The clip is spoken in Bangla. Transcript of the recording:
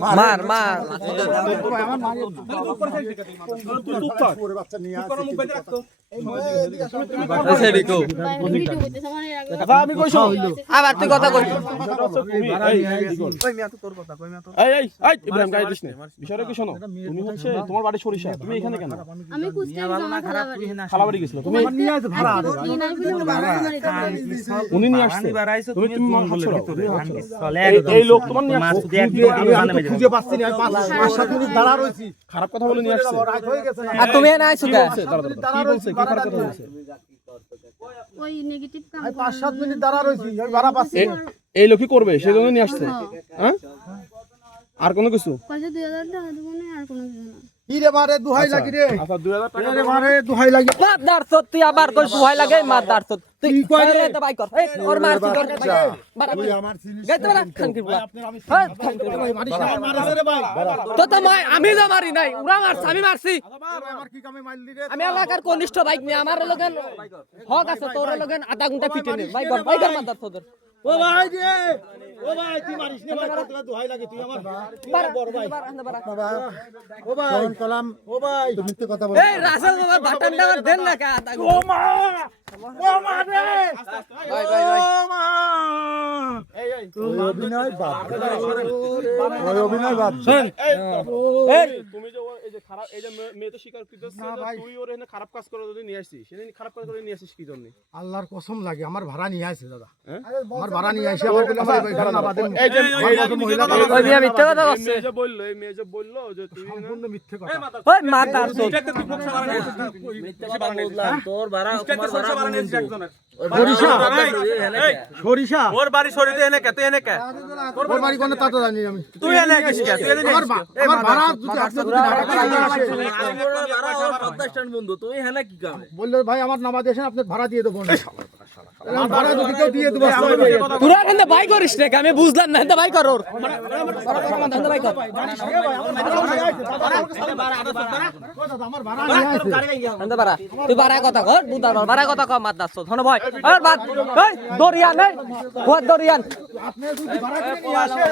মার মার আবার তুই কথা কই বিষয়টা কি শোনো, তুমি হচ্ছে তোমার বাড়ি সরিষা, তুমি এখানে কেন? আমি খালাবাড়ি গেছিল, তুমি উনি নিয়ে আসছে, তুমি তুমি এই লোক তোমার নিয়ে আসছে, আমি খুঁজে পাচ্ছি না, 5-7 মিনিট দাঁড়া রইছি, খারাপ কথা বলে নিয়ে আসছে। আর তুমি না আইছো কে? কি বলছে, কি খারাপ কথা বলছে? ওই নেগেটিভ কাম 5-7 মিনিট দাঁড়া রইছি, আমি ভাড়া পাচ্ছি না। এই লোকই করবে সেজন্য নিয়ে আসছে, হ্যাঁ? আর কোনো কিছু? পয়সা 2000 টাকা দেব না, আর কোনো কিছু না। কি রে মারে দুহাই লাগি রে, আচ্ছা 2000 টাকা রে মারে দুহাই লাগি। মাদার সত তুই আবার কই সুহাই লাগে মাদার সত তুই কই রে তে বাই কর এই ওর মার তুই কর তুই আমার চিনিস গেত না খান কি বলা হ্যাঁ মারিস না, মারছে রে ভাই। তো তো আমি তো মারি নাই উড়া মারছ আমি মারছি আমার কি কামে মারলি রে? আমি এলাকার কনিষ্ঠ বাইক নিয়ে আমার লগেন হক আছে তোর লগেন আধা ঘন্টা পিটে নে বাই কর মাদার সদর ও ভাই রে, ও ভাই তুই মারিস না ভাই, তোর দুহাই লাগে, তুই আমার বড় ভাই। ও ভাই ফোন কলাম, ও ভাই তুমি মিথ্যে কথা বল। এই রাসেল বাবা বাটন দাও দেন না কা আধা ও মা, ও মা রে, ভাই ভাই ভাই ও মা। ওই অভিনয় বাদ, ওই অভিনয় বাদ। শুন এই তুমি যে এই যে খারাপ এই যে মেয়ে তো স্বীকার করতেছে যে তুই ওর এখানে খারাপ কাজ করে যদি নিয়ে আসছিস, সেদিন খারাপ কাজ করে নিয়ে আসছিস কি জন্য? আল্লাহর কসম লাগে, আমার ভাড়া নিয়ে আসে দাদা, আমার ভাড়া নিয়ে আসে, আমার বলে আমার ভাই ভাড়া না বাদেন। এই যে মহিলা ওই মিয়া মিথ্যা কথা বলছে মেয়ে যে বললো, এই মেয়ে যে বললো যে তুই সম্পূর্ণ মিথ্যে কথা। ওই মাদার সত তোর ভাড়া তোমার ভাড়া বানাইছিস একজনের সরিষা, সরিষা ওর বাড়ি সরিতে এনে কে তুই এনে কে ওর বাড়ি কোনে তা তো জানি আমি। তুই এনে কিস কে তুই এনে আমার ভাড়া যদি আপনি যদি ভাড়া করে নিয়ে আসে, ভাড়া ওর 50 টাকা বন্ধু তুই এনে কি কামে বললো ভাই আমার নামাজ এসে আপনার ভাড়া দিয়ে দেবো না। আমার ভাড়া যদি কেউ দিয়ে দেবো, তোরা কিন্তু বাই করিস না আমি বুঝলাম না কিন্তু বাই কর ওর সমাধান বাই কর আমার ভাড়া নিয়ে আসে। আনতে পারা তুই বাড়া কথা কর বুদার বাড়া কথা কর মাত দাস ধন ভাই আর বাদ এই দরিয়ান এই দরিয়ান আপনি যদি ভাড়া করে নিয়ে আসে